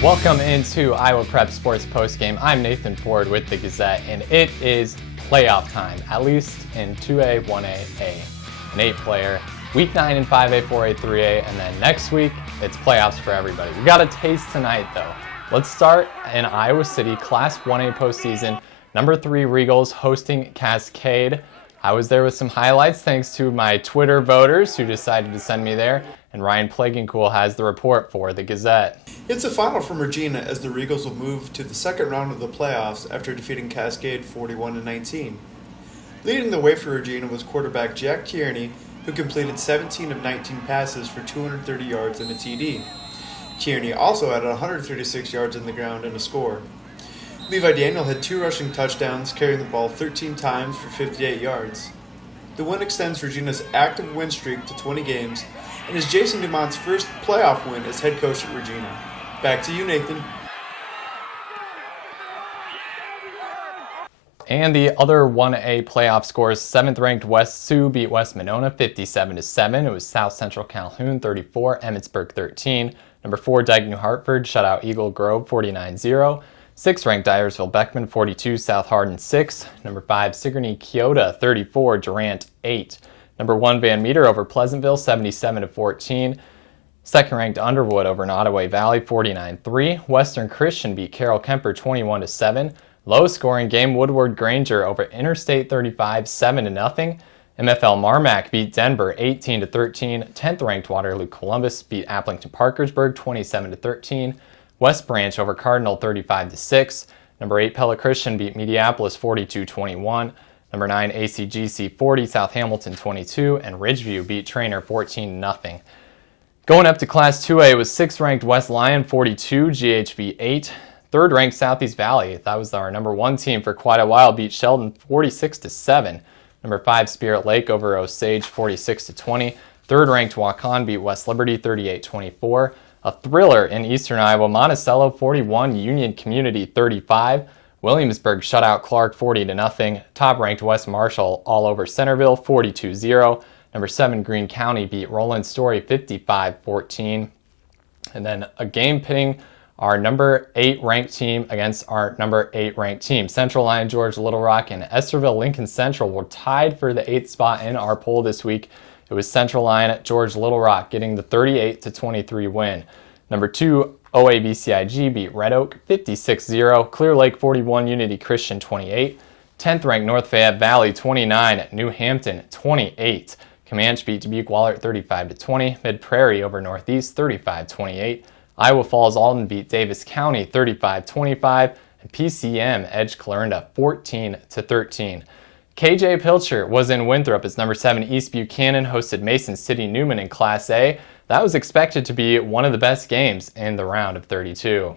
Welcome into Iowa Prep Sports Postgame. I'm Nathan Ford with the Gazette, and it is playoff time, at least in 2A, 1A, A. An 8-player, Week 9 in 5A, 4A, 3A, and then next week, it's playoffs for everybody. We got a taste tonight, though. Let's start in Iowa City, Class 1A postseason. Number 3 Regals hosting Cascade. I was there with some highlights thanks to my Twitter voters who decided to send me there, and Ryan Plagencool has the report for the Gazette. It's a final from Regina as the Regals will move to the second round of the playoffs after defeating Cascade 41-19. Leading the way for Regina was quarterback Jack Kearney, who completed 17 of 19 passes for 230 yards and a TD. Kearney also added 136 yards in the ground and a score. Levi Daniel had 2 rushing touchdowns, carrying the ball 13 times for 58 yards. The win extends Regina's active win streak to 20 games and is Jason Dumont's first playoff win as head coach at Regina. Back to you, Nathan. And the other 1A playoff scores, 7th-ranked West Sioux beat West Monona 57-7. It was South Central Calhoun 34, Emmitsburg 13. Number 4, Dyke New Hartford shut out Eagle Grove 49-0. 6th-ranked Dyersville Beckman 42, South Hardin 6. Number 5, Sigourney Keota 34, Durant 8. Number 1, Van Meter over Pleasantville 77-14. 2nd-ranked Underwood over Nottoway Valley 49-3. Western Christian beat Carroll Kemper 21-7. Low-scoring game, Woodward Granger over Interstate 35 7-0. MFL Marmac beat Denver 18-13. 10th-ranked Waterloo Columbus beat Applington Parkersburg 27-13. West Branch over Cardinal 35-6. Number 8, Pella Christian beat Mediapolis 42-21. Number 9, ACGC 40, South Hamilton 22, and Ridgeview beat Trainer 14-0. Going up to Class 2A was 6th-ranked West Lyon 42, GHV 8. 3rd-ranked Southeast Valley, that was our number 1 team for quite a while, beat Sheldon 46-7. Number 5, Spirit Lake over Osage 46-20. 3rd-ranked Waukon beat West Liberty 38-24. A thriller in Eastern Iowa, Monticello 41, Union Community 35. Williamsburg shut out Clark 40-0. Top-ranked West Marshall all over Centerville 42-0. Number 7, Greene County beat Roland Story 55-14. And then a game pitting our number 8 ranked team against our number 8 ranked team. Central Lyon, George Little Rock, and Estherville Lincoln Central were tied for the 8th spot in our poll this week. It was Central Lyon at George Little Rock getting the 38-23 win. Number 2, OABCIG beat Red Oak 56-0. Clear Lake 41, Unity Christian 28. 10th-ranked North Fayette Valley 29, New Hampton 28. Comanche beat Dubuque Wahlert 35-20. Mid Prairie over Northeast 35-28. Iowa Falls Alden beat Davis County 35-25. And PCM edged Clarinda 14-13. KJ Pilcher was in Winthrop as number 7 East Buchanan hosted Mason City Newman in Class A. That was expected to be one of the best games in the round of 32.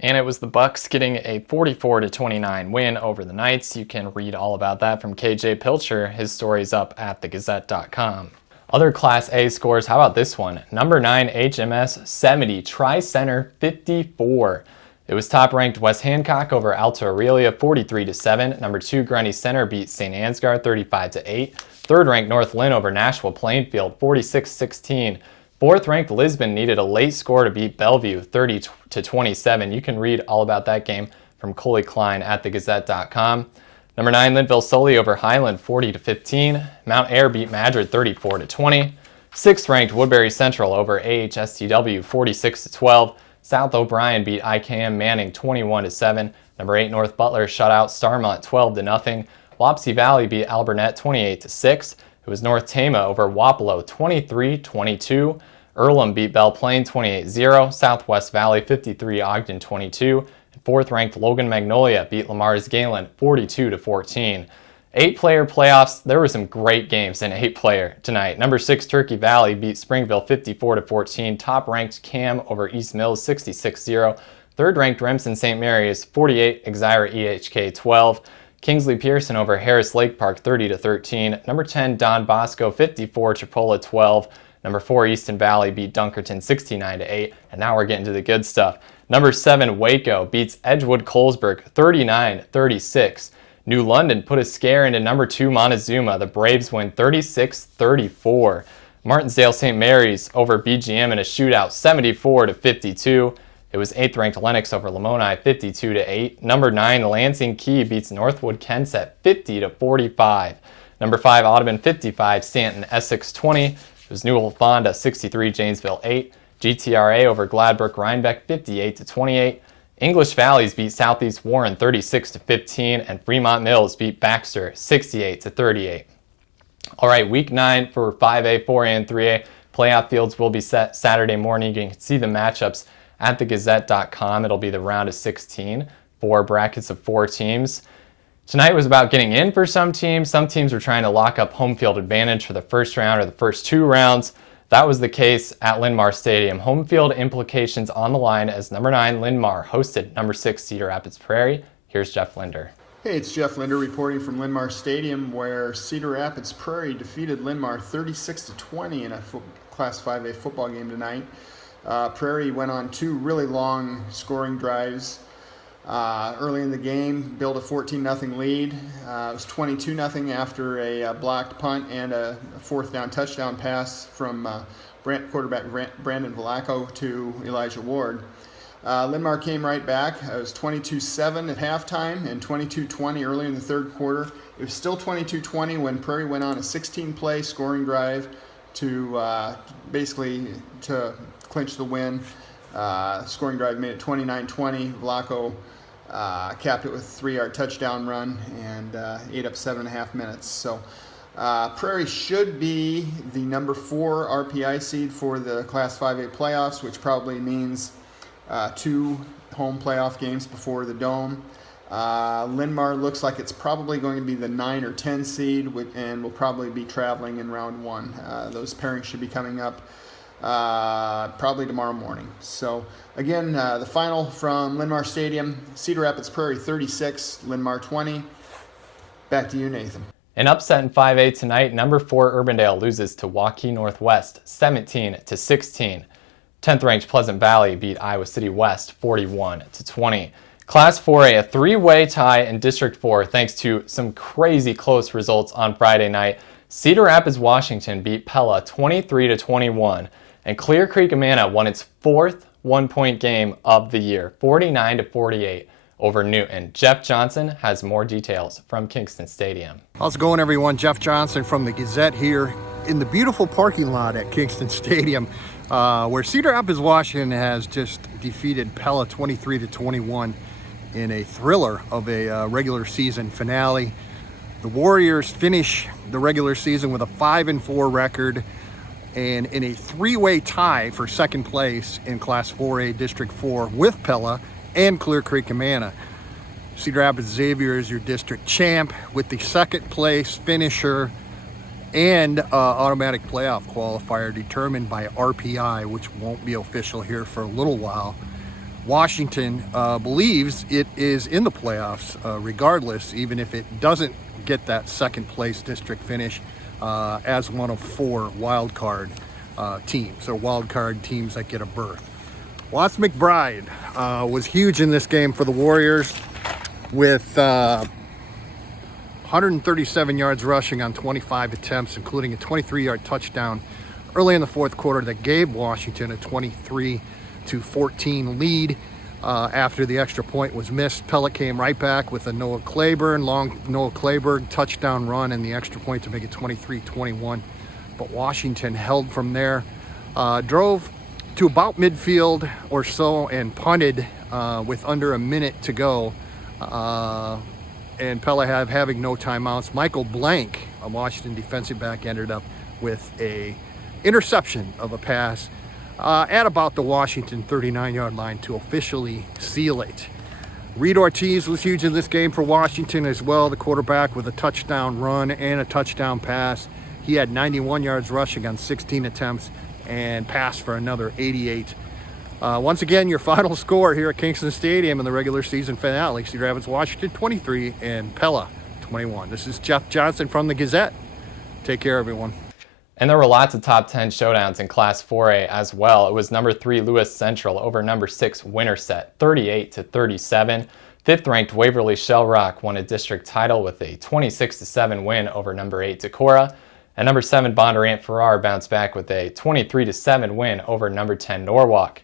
And it was the Bucks getting a 44-29 win over the Knights. You can read all about that from KJ Pilcher. His story's up at thegazette.com. Other Class A scores, how about this one? Number 9 HMS 70, Tri-Center 54. It was top-ranked West Hancock over Alta Aurelia 43-7. Number 2 Grundy Center beat St. Ansgar 35-8. 3rd-ranked North Lynn over Nashville Plainfield 46-16. 4th-ranked Lisbon needed a late score to beat Bellevue 30-27. You can read all about that game from Coley Klein at thegazette.com. Number 9 Linville Sully over Highland 40-15. Mount Ayr beat Madrid 34-20. 6th-ranked Woodbury Central over AHSTW 46-12. South O'Brien beat IKM Manning 21-7. Number 8 North Butler shut out Starmont 12-0. Wapsie Valley beat Alburnett 28-6. It was North Tama over Wapello 23-22. Earlham beat Belle Plaine 28-0. Southwest Valley 53, Ogden 22. And 4th-ranked Logan Magnolia beat Lamar's Galen 42-14. 8-player playoffs, there were some great games in 8-player tonight. Number 6 Turkey Valley beat Springville 54-14. Top-ranked Cam over East Mills 66-0. 3rd-ranked Remsen St. Mary's 48, Exira EHK 12. Kingsley Pearson over Harris Lake Park 30-13. Number 10 Don Bosco 54, Chipola 12. Number 4 Easton Valley beat Dunkerton 69-8. And now we're getting to the good stuff. Number 7 Waco beats Edgewood Colesburg 39-36. New London put a scare into number 2 Montezuma. The Braves win 36-34. Martinsdale St. Mary's over BGM in a shootout 74-52. It was 8th-ranked Lennox over Lamoni 52-8. Number 9, Lansing Key beats Northwood Kensett 50-45. Number 5, Audubon 55, Stanton Essex 20. It was Newell Fonda 63, Janesville 8. GTRA over Gladbrook Rhinebeck 58-28. English Valleys beat Southeast Warren 36-15, and Fremont Mills beat Baxter 68-38. All right, Week 9 for 5A, 4A, and 3A. Playoff fields will be set Saturday morning. You can see the matchups at thegazette.com. It'll be the round of 16, 4 brackets of 4 teams. Tonight was about getting in for some teams. Some teams were trying to lock up home field advantage for the first round or the first 2 rounds. That was the case at Linn-Mar Stadium. Home field implications on the line as number 9 Linn-Mar hosted number 6 Cedar Rapids Prairie. Here's Jeff Linder. Hey, it's Jeff Linder reporting from Linn-Mar Stadium, where Cedar Rapids Prairie defeated Linn-Mar 36-20 in a Class 5A football game tonight. Prairie went on 2 really long scoring drives early in the game, built a 14-0 lead. It was 22-0 after a blocked punt and a 4th down touchdown pass from quarterback Brandon Vlaco to Elijah Ward. Linn-Mar came right back. It was 22-7 at halftime and 22-20 early in the 3rd quarter. It was still 22-20 when Prairie went on a 16-play scoring drive to basically to clinch the win. Scoring drive made it 29-20. Vlaco capped it with a 3-yard touchdown run and ate up 7.5 minutes. So Prairie should be the number 4 RPI seed for the Class 5A playoffs, which probably means 2 home playoff games before the Dome. Linn-Mar looks like it's probably going to be the 9 or 10 seed and will probably be traveling in round 1. Those pairings should be coming up probably tomorrow morning. So again, the final from Linn-Mar Stadium: Cedar Rapids Prairie 36, Linn-Mar 20. Back to you, Nathan. An upset in 5A tonight. Number 4 Urbandale loses to Waukee Northwest 17-16. 10th-ranked Pleasant Valley beat Iowa City West 41-20. Class 4A, a 3-way tie in District 4 thanks to some crazy close results on Friday night. Cedar Rapids Washington beat Pella 23-21, and Clear Creek Amana won its 4th one-point game of the year, 49-48 over Newton. Jeff Johnson has more details from Kingston Stadium. How's it going, everyone? Jeff Johnson from the Gazette here in the beautiful parking lot at Kingston Stadium, where Cedar Rapids Washington has just defeated Pella 23-21 in a thriller of a regular season finale. The Warriors finish the regular season with a 5-4 record and in a 3-way tie for second place in Class 4A District 4 with Pella and Clear Creek Amana. Cedar Rapids Xavier is your district champ with the second place finisher and automatic playoff qualifier determined by RPI, which won't be official here for a little while. Washington believes it is in the playoffs regardless, even if it doesn't get that second place district finish as one of 4 wild card teams, or wild card teams that get a berth. Watts McBride was huge in this game for the Warriors with 137 yards rushing on 25 attempts, including a 23-yard touchdown early in the 4th quarter that gave Washington a 23-14 lead. After the extra point was missed, Pella came right back with a Noah Claiborne touchdown run and the extra point to make it 23-21. But Washington held from there, drove to about midfield or so and punted with under a minute to go. And Pella having no timeouts. Michael Blank, a Washington defensive back, ended up with a interception of a pass at about the Washington 39-yard line to officially seal it. Reed Ortiz was huge in this game for Washington as well, the quarterback, with a touchdown run and a touchdown pass. He had 91 yards rushing on 16 attempts and passed for another 88. Once again, your final score here at Kingston Stadium in the regular season finale: Cedar Rapids Washington 23 and Pella 21. This is Jeff Johnson from the Gazette. Take care, everyone. And there were lots of top 10 showdowns in Class 4A as well. It was number 3 Lewis Central over number 6 Winterset, 38-37. 5th-ranked Waverly Shell Rock won a district title with a 26-7 win over number 8 Decorah. And number 7 Bondurant Farrar bounced back with a 23-7 win over number 10 Norwalk.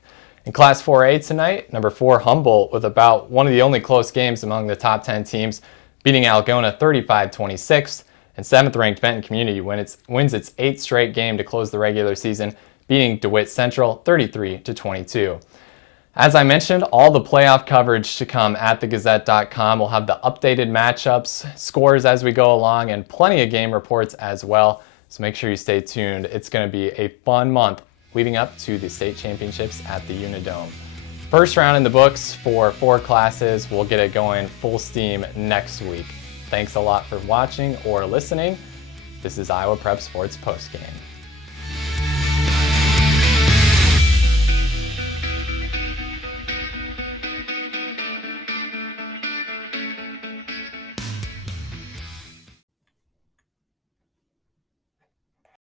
In Class 4A tonight, number 4 Humboldt, with about one of the only close games among the top 10 teams, beating Algona 35-26, and 7th-ranked Benton Community wins its 8th straight game to close the regular season, beating DeWitt Central 33-22. As I mentioned, all the playoff coverage to come at thegazette.com. We'll have the updated matchups, scores as we go along, and plenty of game reports as well. So make sure you stay tuned. It's going to be a fun month leading up to the state championships at the Unidome. First round in the books for 4 classes. We'll get it going full steam next week. Thanks a lot for watching or listening. This is Iowa Prep Sports Postgame.